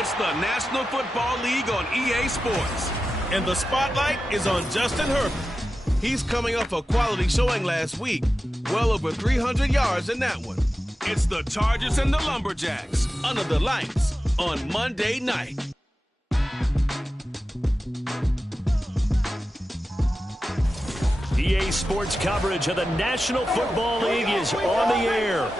It's the National Football League on EA Sports. And the spotlight is on Justin Herbert. He's coming off a quality showing last week. Well over 300 yards in that one. It's the Chargers and the Lumberjacks under the lights on Monday night. EA Sports coverage of the National Football League is on the air.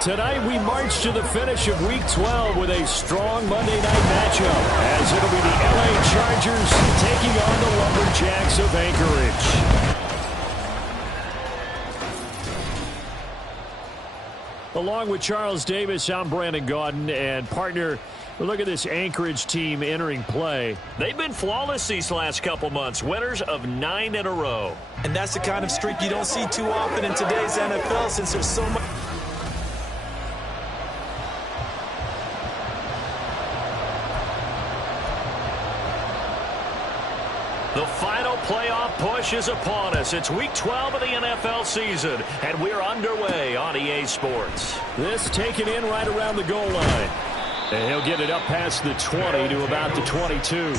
Tonight we march to the finish of Week 12 with a strong Monday night matchup, as it'll be the LA Chargers taking on the Lumberjacks of Anchorage. Along with Charles Davis, I'm Brandon Gaudin, and partner, look at this Anchorage team entering play. They've been flawless these last couple months, winners of 9 in a row. And that's the kind of streak you don't see too often in today's NFL, since there's so much. The final playoff push is upon us. It's Week 12 of the NFL season, and we're underway on EA Sports. This taken in right around the goal line. And he'll get it up past the 20 to about the 22.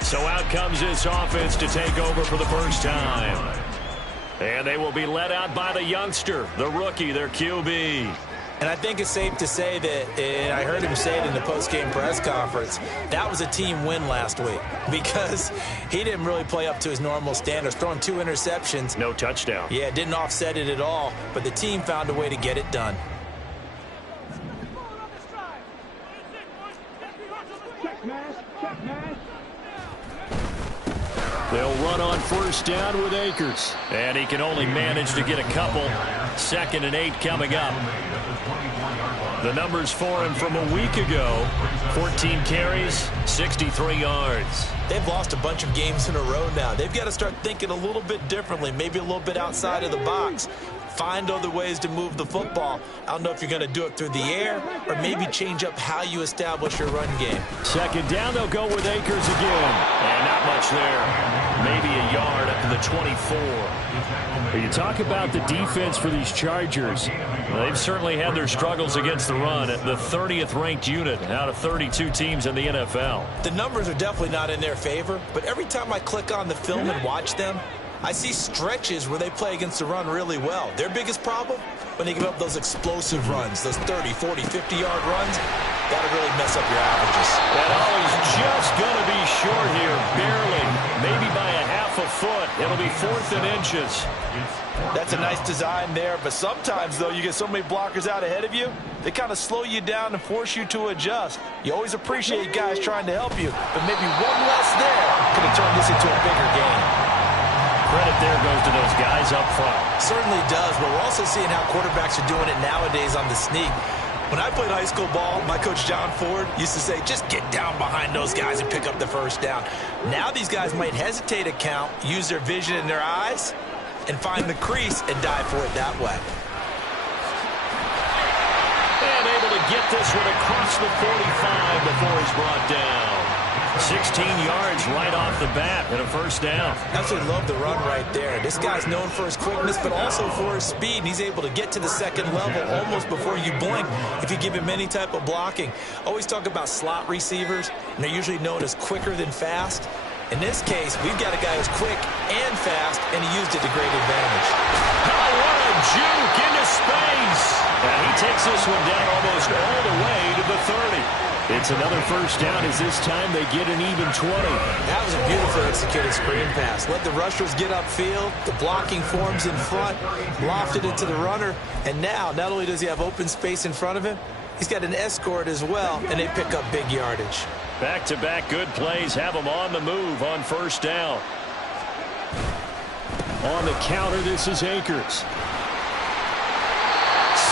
So out comes this offense to take over for the first time. And they will be led out by the youngster, the rookie, their QB. And I think it's safe to say that, and I heard him say it in the post-game press conference, that was a team win last week because he didn't really play up to his normal standards, throwing 2 interceptions. No touchdown. Yeah, didn't offset it at all, but the team found a way to get it done. They'll run on first down with Akers. And he can only manage to get a couple. 2nd and 8 coming up. The numbers for him from a week ago: 14 carries, 63 yards. They've lost a bunch of games in a row now. They've got to start thinking a little bit differently, maybe a little bit outside of the box. Find other ways to move the football. I don't know if you're going to do it through the air or maybe change up how you establish your run game. 2nd down, they'll go with Akers again. And not much there. Maybe a yard up to the 24. When you talk about the defense for these Chargers, they've certainly had their struggles against the run. At the 30th ranked unit out of 32 teams in the NFL. The numbers are definitely not in their favor, but every time I click on the film and watch them, I see stretches where they play against the run really well. Their biggest problem, when they give up those explosive runs, those 30, 40, 50-yard runs, that'll really mess up your averages. That always just going to be short here, barely, maybe by a half a foot. It'll be 4th and inches. That's a nice design there, but sometimes, though, you get so many blockers out ahead of you, they kind of slow you down and force you to adjust. You always appreciate guys trying to help you, but maybe one less there could have turned this into a bigger game. Credit there goes to those guys up front. Certainly does, but we're also seeing how quarterbacks are doing it nowadays on the sneak. When I played high school ball, my coach John Ford used to say, just get down behind those guys and pick up the first down. Now these guys might hesitate a count, use their vision in their eyes, and find the crease and dive for it that way. And able to get this one across the 45 before he's brought down. 16 yards right off the bat and a first down. Absolutely love the run right there. This guy's known for his quickness, but also for his speed. And he's able to get to the 2nd level almost before you blink if you give him any type of blocking. Always talk about slot receivers, and they're usually known as quicker than fast. In this case, we've got a guy who's quick and fast, and he used it to great advantage. Oh, what a juke into space. And he takes this one down almost all the way to the 30. It's another first down as this time they get an even 20. That was a beautifully executed screen pass. Let the rushers get upfield. The blocking forms in front. Lofted it to the runner. And now, not only does he have open space in front of him, he's got an escort as well, and they pick up big yardage. Back-to-back good plays have them on the move on first down. On the counter, this is Akers.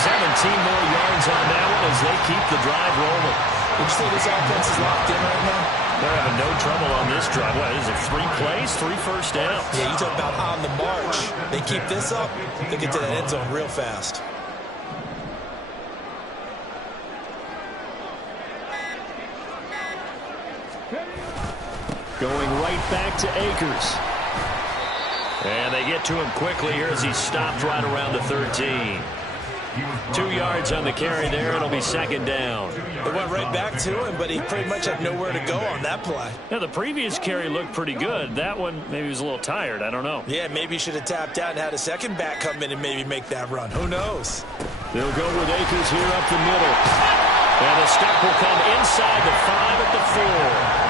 17 more yards on that one as they keep the drive rolling. Would you say this offense is locked in right now? They're having no trouble on this drive. What is it, 3 plays, 3 first downs? Yeah, you talk about on the march. They keep this up, they get to that end zone real fast. Going right back to Akers. And they get to him quickly here as he's stopped right around the 13. 2 yards on the carry there. It'll be second down. They went right back to him, but he pretty much had nowhere to go on that play. Yeah, the previous carry looked pretty good. That one, maybe he was a little tired. I don't know. Yeah, maybe he should have tapped out and had a second back come in and maybe make that run. Who knows? They'll go with Akers here up the middle. And the stop will come inside the 5 at the 4.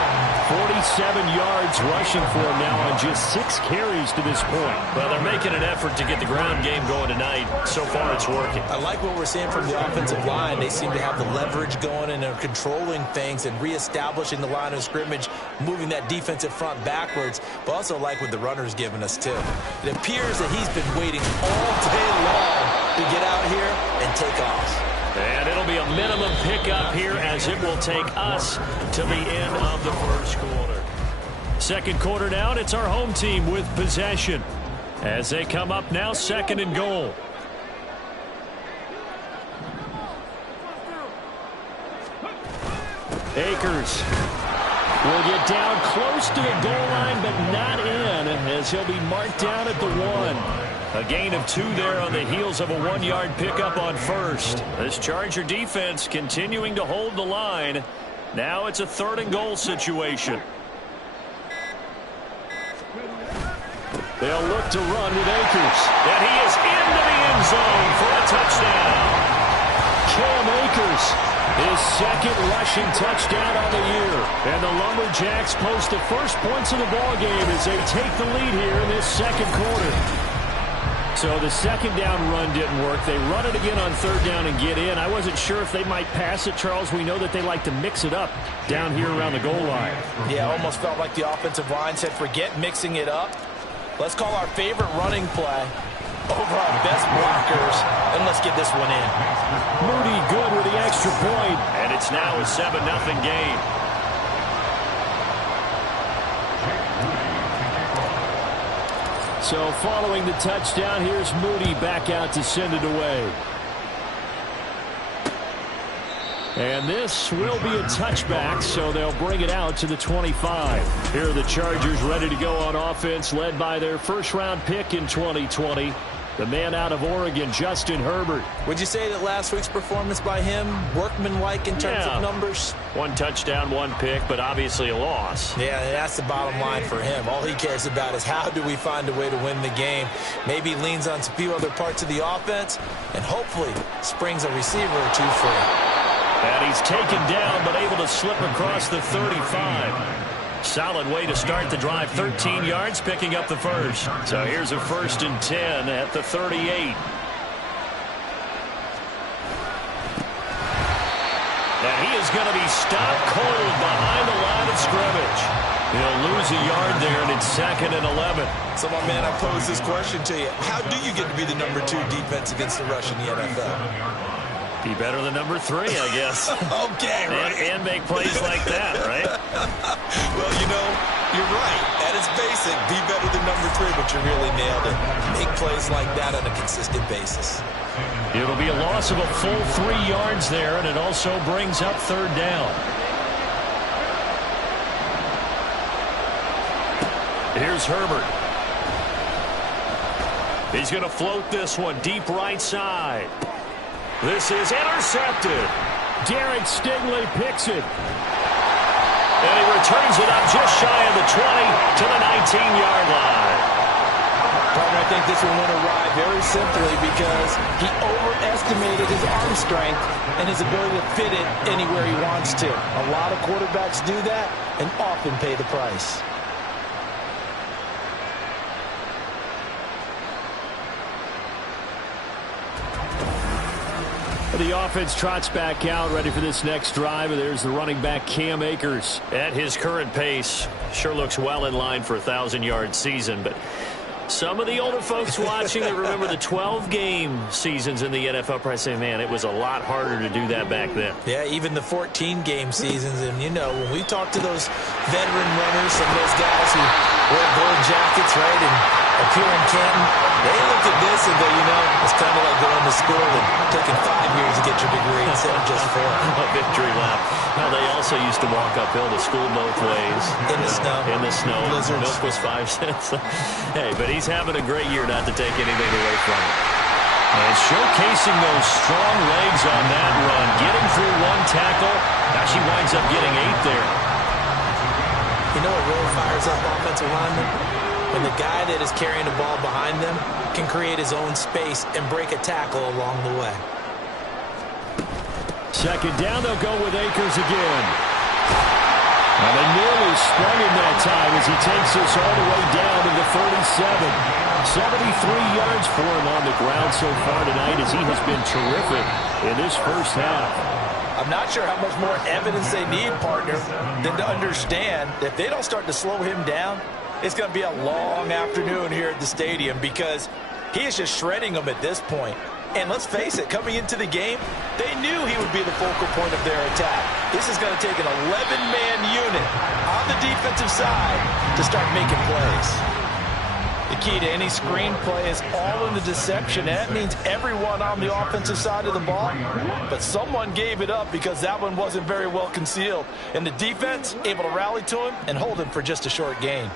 47 yards rushing for him now on just 6 carries to this point. Well, they're making an effort to get the ground game going tonight. So far, it's working. I like what we're seeing from the offensive line. They seem to have the leverage going and are controlling things and reestablishing the line of scrimmage, moving that defensive front backwards, but also like what the runner's giving us, too. It appears that he's been waiting all day long to get out here and take off. And it'll be a minimum pickup here as it will take us to the end of the first quarter. Second quarter down, it's our home team with possession as they come up now, second and goal. Akers will get down close to the goal line, but not in, as he'll be marked down at the 1. A gain of 2 there on the heels of a 1-yard pickup on first. This Charger defense continuing to hold the line. Now it's a 3rd and goal situation. They'll look to run with Akers. And he is into the end zone for a touchdown. Cam Akers, his second rushing touchdown on the year. And the Lumberjacks post the first points of the ballgame as they take the lead here in this second quarter. So the second down run didn't work. They run it again on 3rd down and get in. I wasn't sure if they might pass it, Charles. We know that they like to mix it up down here around the goal line. Yeah, almost felt like the offensive line said, forget mixing it up. Let's call our favorite running play over our best blockers, and let's get this one in. Moody good with the extra point. And it's now a 7-0 game. So following the touchdown, here's Moody back out to send it away. And this will be a touchback, so they'll bring it out to the 25. Here are the Chargers ready to go on offense, led by their first-round pick in 2020. The man out of Oregon, Justin Herbert. Would you say that last week's performance by him, workmanlike in terms of numbers? 1 touchdown, 1 pick, but obviously a loss. Yeah, that's the bottom line for him. All he cares about is how do we find a way to win the game. Maybe he leans on a few other parts of the offense and hopefully springs a receiver or 2 free. And he's taken down but able to slip across the 35. Solid way to start the drive. 13 yards, picking up the first. So here's a 1st and 10 at the 38. And he is going to be stopped cold behind the line of scrimmage. He'll lose a yard there, and it's 2nd and 11. So, my man, I pose this question to you. How do you get to be the number 2 defense against the rush in the NFL? Be better than number 3, I guess. Okay, right. And make plays like that, right? Well, you know, you're right. At its basic, be better than number 3, but you really nailed it. Make plays like that on a consistent basis. It'll be a loss of a full 3 yards there, and it also brings up 3rd down. Here's Herbert. He's going to float this one deep right side. This is intercepted. Derek Stingley picks it. And he returns it up just shy of the 20 to the 19-yard line. Partner, I think this one went awry very simply because he overestimated his arm strength and his ability to fit it anywhere he wants to. A lot of quarterbacks do that and often pay the price. The offense trots back out, ready for this next drive. And there's the running back, Cam Akers. At his current pace, sure looks well in line for a 1,000-yard season. But some of the older folks watching that remember the 12-game seasons in the NFL probably say, man, it was a lot harder to do that back then. Yeah, even the 14-game seasons. And, you know, when we talk to those veteran runners, some of those guys who wear gold jackets, right, and appear in Canton, they look at this and go, you know, it's kind of like going to school and taking 5 years to get your degree instead of just 4. A victory lap. Now, they also used to walk uphill to school both ways. In the snow. In the snow. Blizzards. Milk was 5 cents. Hey, but he's having a great year not to take anything away from him. And showcasing those strong legs on that run. Getting through one tackle. Now she winds up getting 8 there. You know what really fires up offensive linemen? When the guy that is carrying the ball behind them can create his own space and break a tackle along the way. Second down, they'll go with Akers again. And they nearly sprung him that time as he takes this all the way down to the 37. 73 yards for him on the ground so far tonight as he has been terrific in this first half. I'm not sure how much more evidence they need, partner, than to understand that if they don't start to slow him down, it's going to be a long afternoon here at the stadium because he is just shredding them at this point. And let's face it, coming into the game, they knew he would be the focal point of their attack. This is going to take an 11-man unit on the defensive side to start making plays. The key to any screen play is all in the deception. And that means everyone on the offensive side of the ball. But someone gave it up because that one wasn't very well concealed. And the defense able to rally to him and hold him for just a short gain.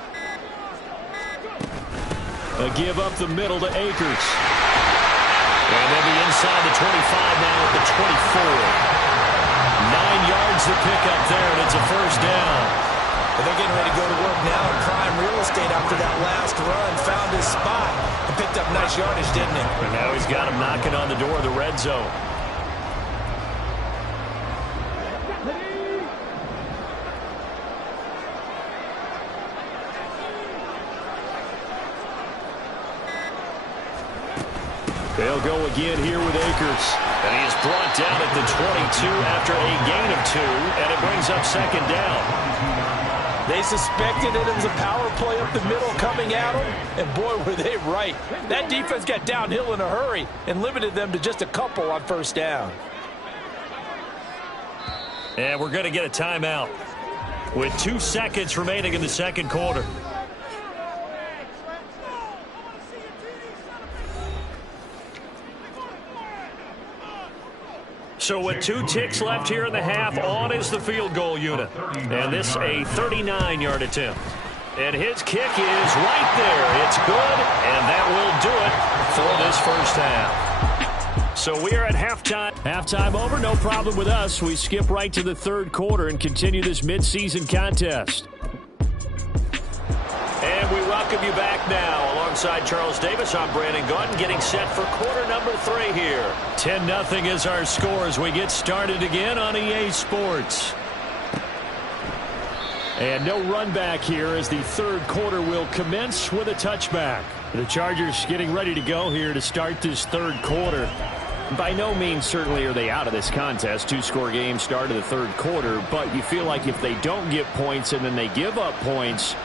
A give up the middle to Akers. And they'll be inside the 25 now at the 24. 9 yards to pick up there, and it's a first down. And they're getting ready to go to work now in prime real estate after that last run. Found his spot and picked up nice yardage, didn't he? And now he's got him knocking on the door of the red zone. They'll go again here with Akers. And he is brought down at the 22 after a gain of 2, and it brings up second down. They suspected it was a power play up the middle coming at them, and boy, were they right. That defense got downhill in a hurry and limited them to just a couple on first down. And we're going to get a timeout with 2 seconds remaining in the second quarter. So with 2 ticks left here in the half, on is the field goal unit. And this a 39-yard attempt. And his kick is right there. It's good, and that will do it for this first half. So we are at halftime. Halftime over, no problem with us. We skip right to the third quarter and continue this midseason contest. And we welcome you back now. Alongside Charles Davis, I'm Brandon Gaudin, getting set for quarter number 3 here. 10-0 is our score as we get started again on EA Sports. And no run back here as the third quarter will commence with a touchback. The Chargers getting ready to go here to start this third quarter. By no means certainly are they out of this contest. 2-score game start of the third quarter, but you feel like if they don't get points and then they give up points,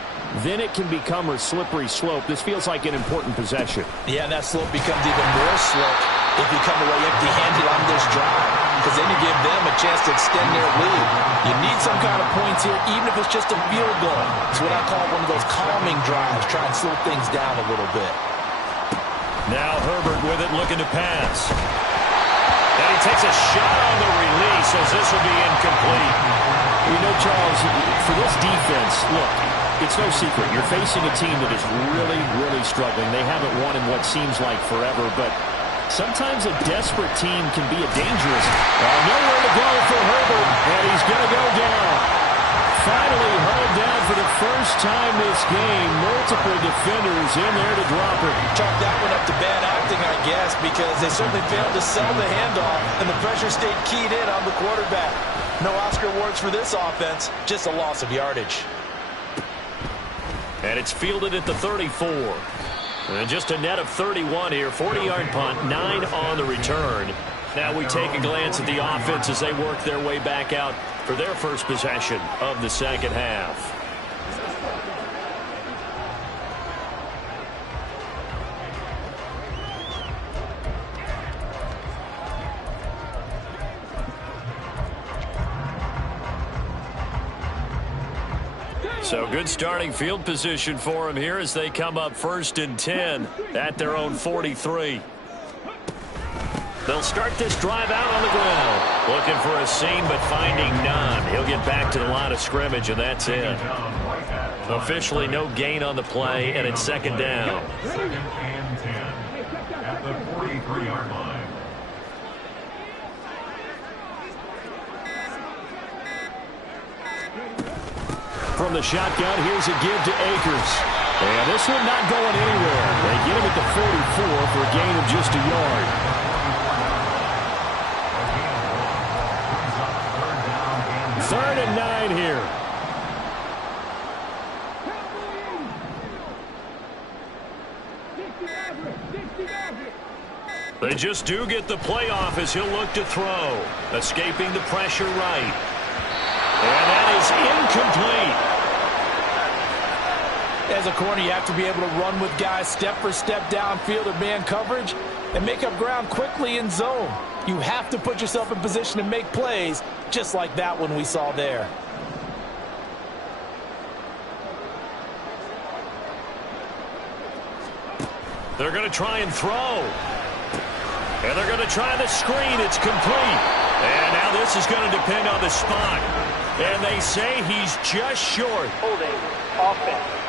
then it can become a slippery slope. This feels like an important possession. Yeah, and that slope becomes even more slick if you come away empty-handed on this drive, because then you give them a chance to extend their lead. You need some kind of points here, even if it's just a field goal. It's what I call one of those calming drives. Try and slow things down a little bit. Now Herbert with it, looking to pass. And he takes a shot on the release as this will be incomplete. You know, Charles, for this defense, look, it's no secret. You're facing a team that is really, really struggling. They haven't won in what seems like forever, but sometimes a desperate team can be a dangerous. Nowhere to go for Herbert, and he's going to go down. Finally hauled down for the first time this game. Multiple defenders in there to drop it. Chalk that one up to bad acting, I guess, because they certainly failed to sell the handoff, and the pressure stayed keyed in on the quarterback. No Oscar awards for this offense, just a loss of yardage. And it's fielded at the 34. And just a net of 31 here. 40-yard punt, 9 on the return. Now we take a glance at the offense as they work their way back out for their first possession of the second half. So good starting field position for them here as they come up 1st and 10 at their own 43. They'll start this drive out on the ground. Looking for a seam, but finding none. He'll get back to the line of scrimmage, and that's it. Officially no gain on the play, and it's second down. 43-yard line. From the shotgun, here's a give to Akers. And this one not going anywhere. They get him at the 44 for a gain of just a yard. Third and 9 here. They just do get the playoff as he'll look to throw. Escaping the pressure right. And that is incomplete. As a corner, you have to be able to run with guys step for step downfield or man coverage and make up ground quickly in zone. You have to put yourself in position to make plays, just like that one we saw there. They're going to try and throw. And they're going to try the screen. It's complete. And now this is going to depend on the spot. And they say he's just short. Holding offense.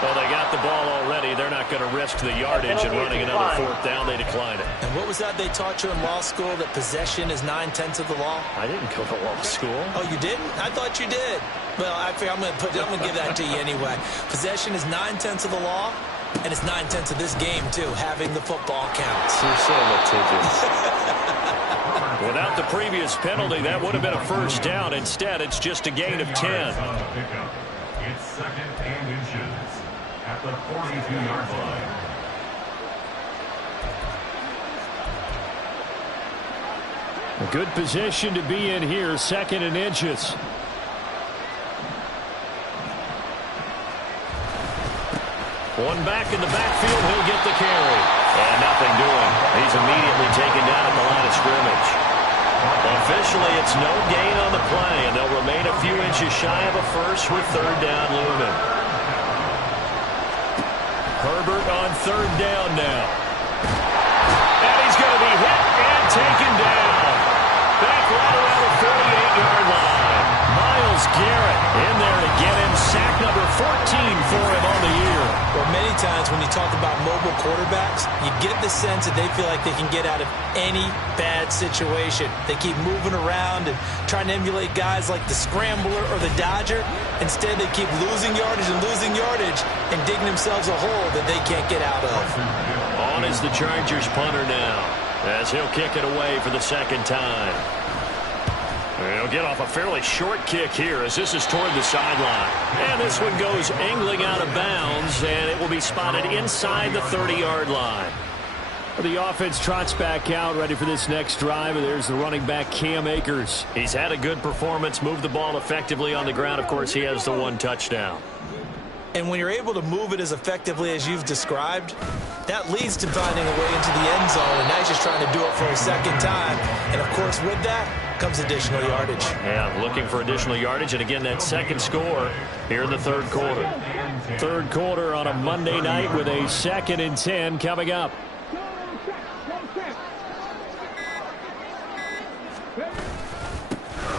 Well, they got the ball already. They're not going to risk the yardage and running another fourth down. They decline it. And what was that they taught you in law school, that possession is 9/10 of the law? I didn't go to law school. Oh, you didn't? I thought you did. Well, I figure I'm going to give that to you anyway. Possession is 9/10 of the law, and it's 9/10 of this game, too. Having the football counts. You're so litigious. Without the previous penalty, that would have been a first down. Instead, it's just a gain of 10. It's second and inches at the 42-yard line. A good position to be in here, second and inches. One back in the backfield, he'll get the carry. And nothing doing. He's immediately taken down at the line of scrimmage. Officially, it's no gain on the play, and they'll remain a few inches shy of a first with third down looming. Herbert on third down now. And he's going to be hit and taken down. Back right around the 48-yard line. Myles Garrett in there to get him sack number 14 for him on the year. Well, many times when you talk about mobile quarterbacks, you get the sense that they feel like they can get out of any bad situation. They keep moving around and trying to emulate guys like the Scrambler or the Dodger. Instead, they keep losing yardage and digging themselves a hole that they can't get out of. On is the Chargers punter now, as he'll kick it away for the second time. He'll get off a fairly short kick here as this is toward the sideline. And this one goes angling out of bounds, and it will be spotted inside the 30-yard line. The offense trots back out, ready for this next drive, and there's the running back, Cam Akers. He's had a good performance, moved the ball effectively on the ground. Of course, he has the one touchdown. And when you're able to move it as effectively as you've described, that leads to finding a way into the end zone, and now he's just trying to do it for a second time. And, of course, with that comes additional yardage. Yeah, looking for additional yardage, and again, that second score here in the third quarter. Third quarter on a Monday night with a 2nd and 10 coming up.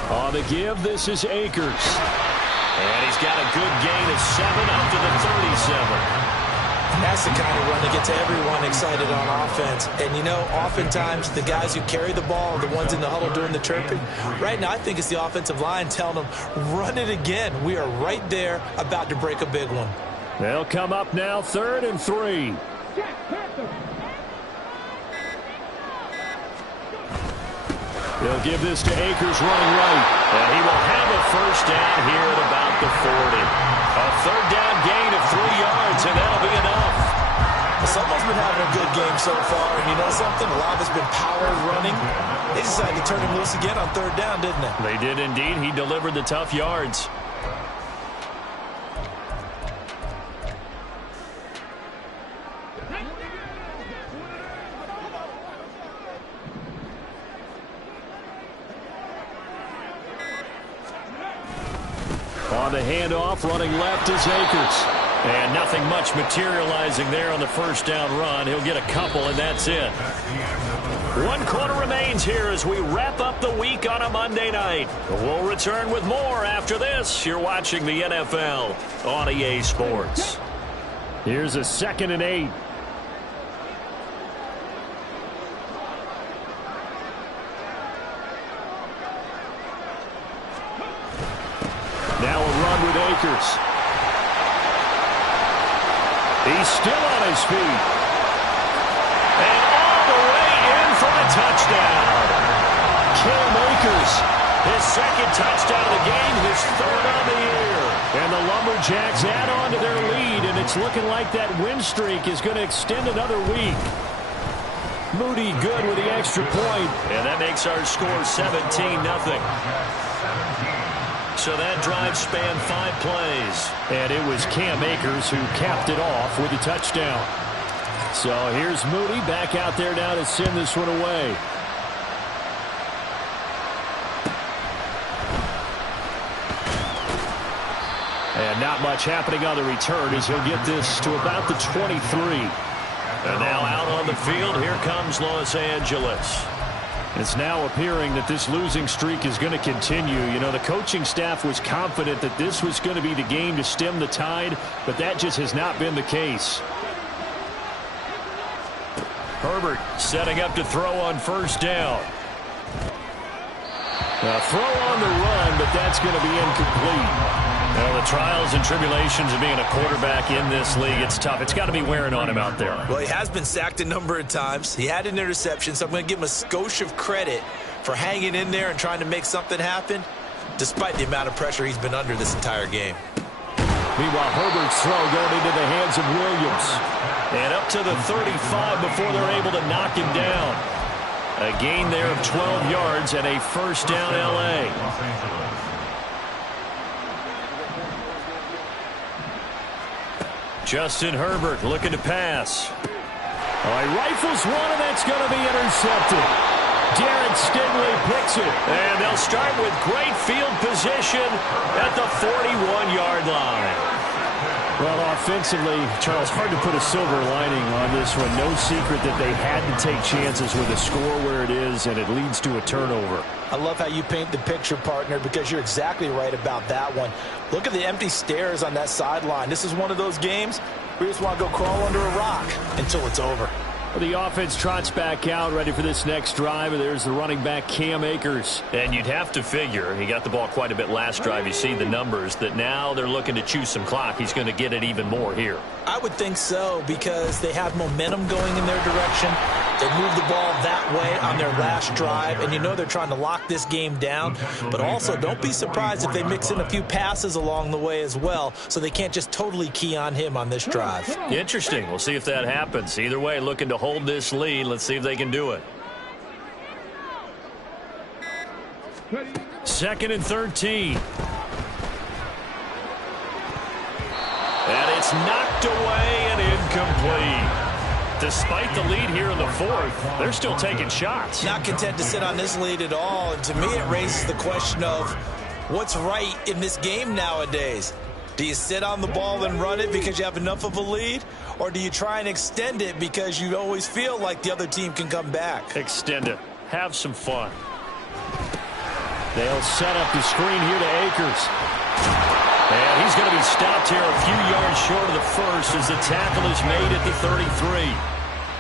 On the give, this is Akers. And he's got a good gain of 7 up to the 37. And that's the kind of run that gets everyone excited on offense. And, you know, oftentimes the guys who carry the ball are the ones in the huddle doing the chirping. Right now, I think it's the offensive line telling them, run it again. We are right there about to break a big one. They'll come up now, 3rd and 3. They'll give this to Akers running right. And he will have a first down here at about the 40. A third down gain of 3 yards, and that'll be enough. Someone's been having a good game so far, and you know something? A lot of it's been power running. They decided to turn him loose again on third down, didn't they? They did indeed. He delivered the tough yards. On the handoff, running left is Akers. And nothing much materializing there on the first down run. He'll get a couple, and that's it. 1 quarter remains here as we wrap up the week on a Monday night. We'll return with more after this. You're watching the NFL on EA Sports. Here's a 2nd and 8. Now a run with Akers. He's still on his feet. And all the way in for the touchdown. Cam Akers, his 2nd touchdown of the game, his 3rd on the year. And the Lumberjacks add on to their lead, and it's looking like that win streak is going to extend another week. Moody good with the extra point. And that makes our score 17-0. So that drive spanned 5 plays. And it was Cam Akers who capped it off with a touchdown. So here's Moody back out there now to send this one away. And not much happening on the return as he'll get this to about the 23. And now out on the field, here comes Los Angeles. It's now appearing that this losing streak is going to continue. You know, the coaching staff was confident that this was going to be the game to stem the tide, but that just has not been the case. Herbert setting up to throw on 1st down. A throw on the run, but that's going to be incomplete. Well, the trials and tribulations of being a quarterback in this league, it's tough. It's got to be wearing on him out there. Well, he has been sacked a number of times. He had an interception, so I'm going to give him a skosh of credit for hanging in there and trying to make something happen, despite the amount of pressure he's been under this entire game. Meanwhile, Herbert's throw going into the hands of Williams. And up to the 35 before they're able to knock him down. A gain there of 12 yards and a 1st down L.A. Justin Herbert looking to pass. He rifles one, and that's going to be intercepted. Darren Stingley picks it. And they'll start with great field position at the 41-yard line. Well, offensively, Charles, hard to put a silver lining on this one. No secret that they had to take chances with a score where it is, and it leads to a turnover. I love how you paint the picture, partner, because you're exactly right about that one. Look at the empty stairs on that sideline. This is one of those games where you just want to go crawl under a rock until it's over. Well, the offense trots back out, ready for this next drive. And there's the running back, Cam Akers. And you'd have to figure, he got the ball quite a bit last drive. You see the numbers, that now they're looking to chew some clock. He's going to get it even more here. I would think so, because they have momentum going in their direction. They moved the ball that way on their last drive, and you know they're trying to lock this game down. But also, don't be surprised if they mix in a few passes along the way as well, so they can't just totally key on him on this drive. Interesting. We'll see if that happens. Either way, looking to hold this lead. Let's see if they can do it. 2nd and 13. And it's knocked away and incomplete. Despite the lead here in the 4th, they're still taking shots. Not content to sit on this lead at all. And to me, it raises the question of what's right in this game nowadays. Do you sit on the ball and run it because you have enough of a lead? Or do you try and extend it because you always feel like the other team can come back? Extend it. Have some fun. They'll set up the screen here to Akers. And he's going to be stopped here a few yards short of the first as the tackle is made at the 33.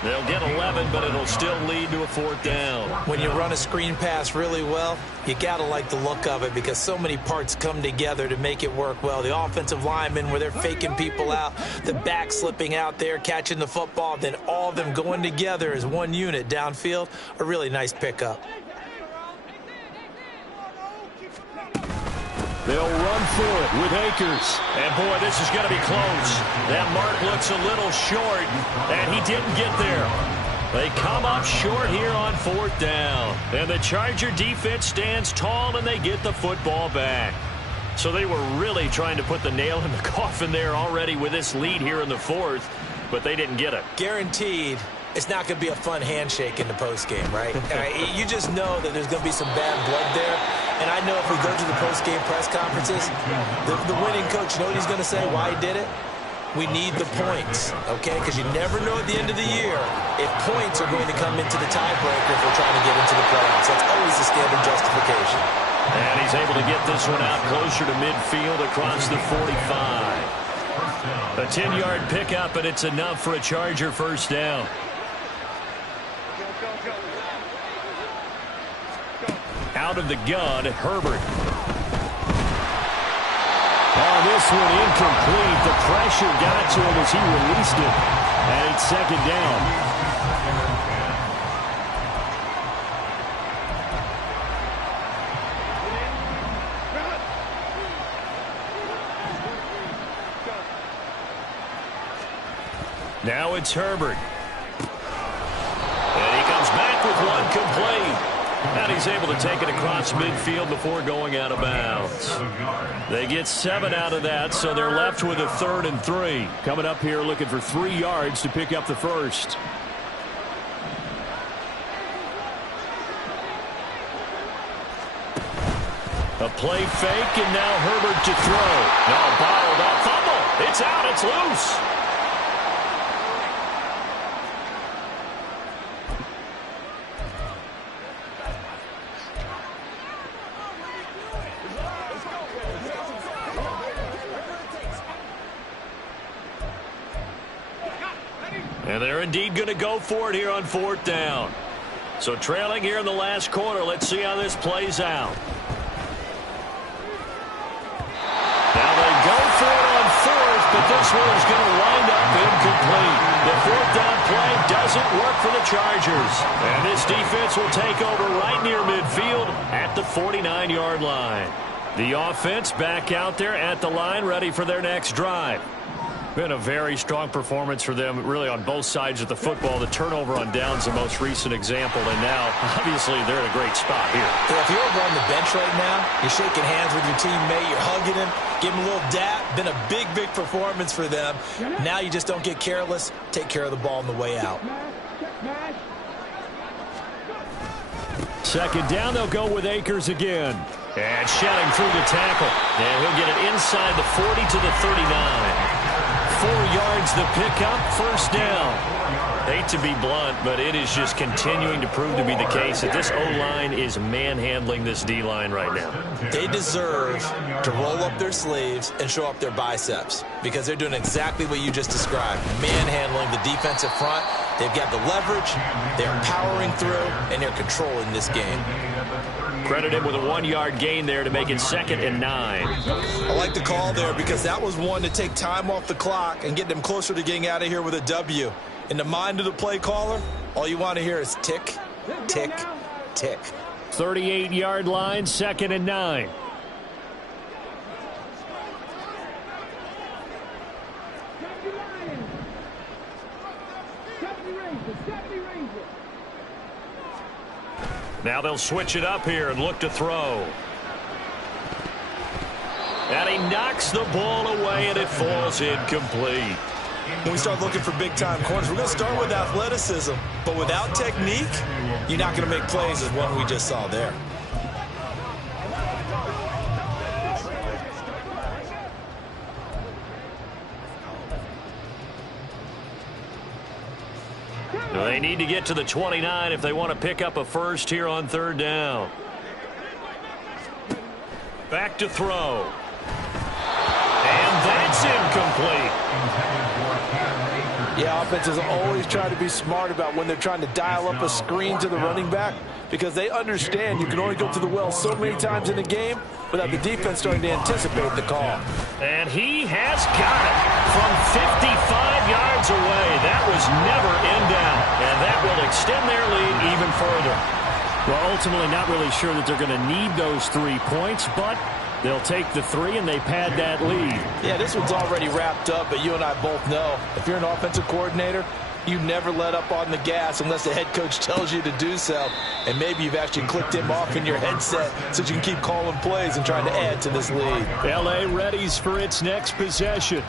They'll get 11, but it'll still lead to a 4th down. When you run a screen pass really well, you got to like the look of it because so many parts come together to make it work well. The offensive linemen, where they're faking people out, the back slipping out there, catching the football, then all of them going together as one unit downfield, a really nice pickup. They'll run for it with Akers. And, boy, this is going to be close. That mark looks a little short, and he didn't get there. They come up short here on 4th down. And the Charger defense stands tall, and they get the football back. So they were really trying to put the nail in the coffin there already with this lead here in the 4th, but they didn't get it. Guaranteed. It's not going to be a fun handshake in the postgame, right? You just know that there's going to be some bad blood there. And I know if we go to the postgame press conferences, the winning coach, you know what he's going to say, why he did it? We need the points, okay? Because you never know at the end of the year if points are going to come into the tiebreaker if we're trying to get into the playoffs. That's always the standard justification. And he's able to get this one out closer to midfield across the 45. A 10-yard pickup, and it's enough for a Charger first down. Out of the gun, Herbert. Oh, this one incomplete. The pressure got to him as he released it. And it's second down. Now it's Herbert. And he comes back with one complete. And he's able to take it across midfield before going out of bounds. They get 7 out of that, so they're left with a 3rd and 3. Coming up here looking for 3 yards to pick up the first. A play fake, and now Herbert to throw. Now bottled up, fumble. It's out, it's loose. And they're indeed going to go for it here on 4th down. So trailing here in the last quarter. Let's see how this plays out. Now they go for it on 4th, but this one is going to wind up incomplete. The 4th down play doesn't work for the Chargers. And this defense will take over right near midfield at the 49-yard line. The offense back out there at the line, ready for their next drive. Been a very strong performance for them, really, on both sides of the football. The turnover on downs, the most recent example, and now, obviously, they're in a great spot here. Yeah, if you're over on the bench right now, you're shaking hands with your teammate, you're hugging him, give him a little dap. Been a big, big performance for them. Now you just don't get careless. Take care of the ball on the way out. Second down, they'll go with Akers again. And shedding through the tackle. And he'll get it inside the 40 to the 39. 4 yards the pickup, first down. Hate to be blunt, but it is just continuing to prove to be the case that this O-line is manhandling this D-line right now. They deserve to roll up their sleeves and show up their biceps because they're doing exactly what you just described, manhandling the defensive front. They've got the leverage, they're powering through, and they're controlling this game. Credit him with a 1-yard gain there to make it 2nd and 9. I like the call there because that was one to take time off the clock and get them closer to getting out of here with a W. In the mind of the play caller, all you want to hear is tick, tick, tick. 38-yard line, 2nd and 9. Now they'll switch it up here and look to throw. And he knocks the ball away, and it falls incomplete. When we start looking for big-time corners, we're going to start with athleticism. But without technique, you're not going to make plays as one we just saw there. They need to get to the 29 if they want to pick up a first here on 3rd down. Back to throw. And that's incomplete. Yeah, offenses always try to be smart about when they're trying to dial up a screen to the running back because they understand you can only go to the well so many times in a game without the defense starting to anticipate the call. And he has got it from 55 yards away. That was never in doubt, and that will extend their lead even further. Well, ultimately not really sure that they're going to need those 3 points, but they'll take the 3 and they pad that lead. Yeah, this one's already wrapped up, but you and I both know if you're an offensive coordinator, you never let up on the gas unless the head coach tells you to do so. And maybe you've actually clicked him off in your headset so you can keep calling plays and trying to add to this lead. L.A. readies for its next possession.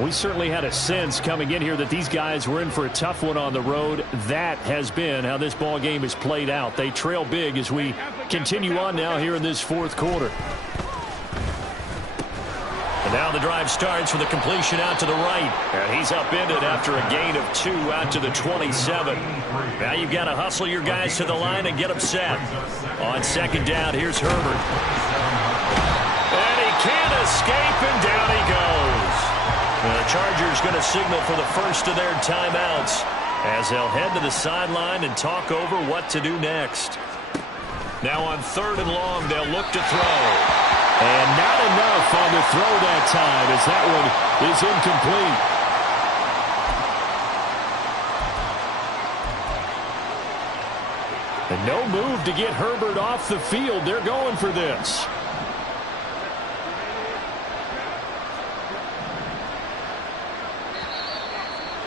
We certainly had a sense coming in here that these guys were in for a tough one on the road. That has been how this ball game has played out. They trail big as we continue on now here in this 4th quarter. And now the drive starts with a completion out to the right. And he's upended after a gain of 2 out to the 27. Now you've got to hustle your guys to the line and get them set. On 2nd down, here's Herbert. And he can't escape, and down he goes. The Chargers going to signal for the first of their timeouts as they'll head to the sideline and talk over what to do next. Now on 3rd and long, they'll look to throw. And not enough on the throw that time as that one is incomplete. And no move to get Herbert off the field. They're going for this.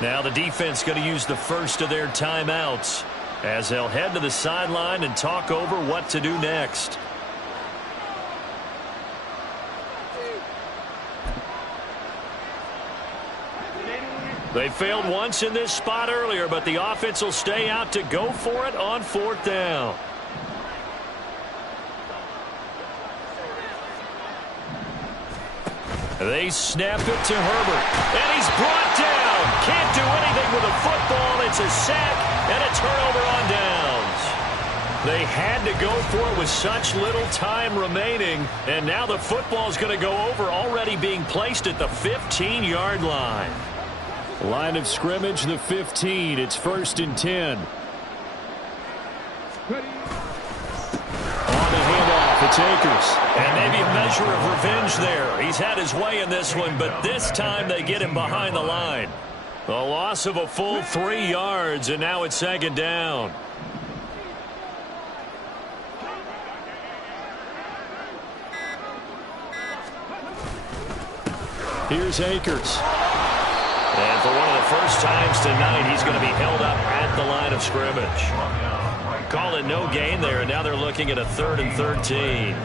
Now the defense going to use the first of their timeouts as they'll head to the sideline and talk over what to do next. They failed once in this spot earlier, but the offense will stay out to go for it on 4th down. They snap it to Herbert, and he's brought down. Can't do anything with a football. It's a sack and a turnover on downs. They had to go for it with such little time remaining, and now the football is going to go over, already being placed at the 15-yard line. Line of scrimmage, the 15. It's 1st and 10. On the handoff, it's Akers. And maybe a measure of revenge there. He's had his way in this one, but this time they get him behind the line. A loss of a full 3 yards, and now it's 2nd down. Here's Akers. And for one of the first times tonight, he's going to be held up at the line of scrimmage. Call it no gain there, and now they're looking at a 3rd and 13.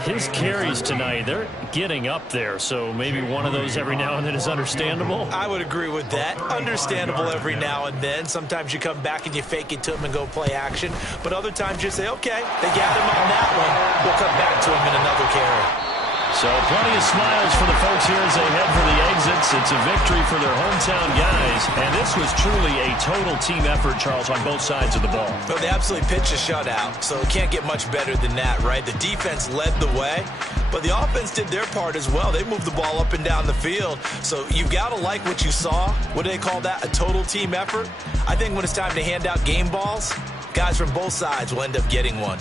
His carries tonight, they're getting up there, so maybe one of those every now and then is understandable. I would agree with that. Understandable every now and then. Sometimes you come back and you fake it to him and go play action. But other times you say, okay, they got him on that one. We'll come back to him in another carry. So plenty of smiles for the folks here as they head for the exits. It's a victory for their hometown guys. And this was truly a total team effort, Charles, on both sides of the ball. Well, they absolutely pitched a shutout, so it can't get much better than that, right? The defense led the way, but the offense did their part as well. They moved the ball up and down the field. So you've got to like what you saw. What do they call that? A total team effort? I think when it's time to hand out game balls, guys from both sides will end up getting one.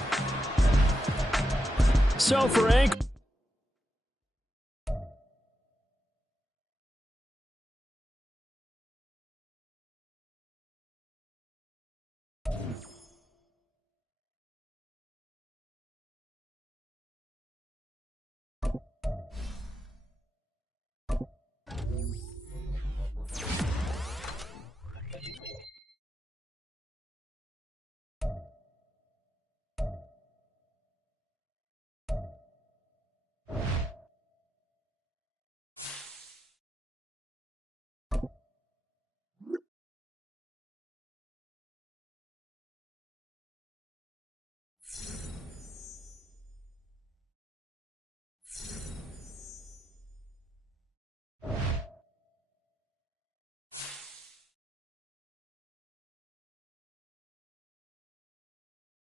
So for Anchor.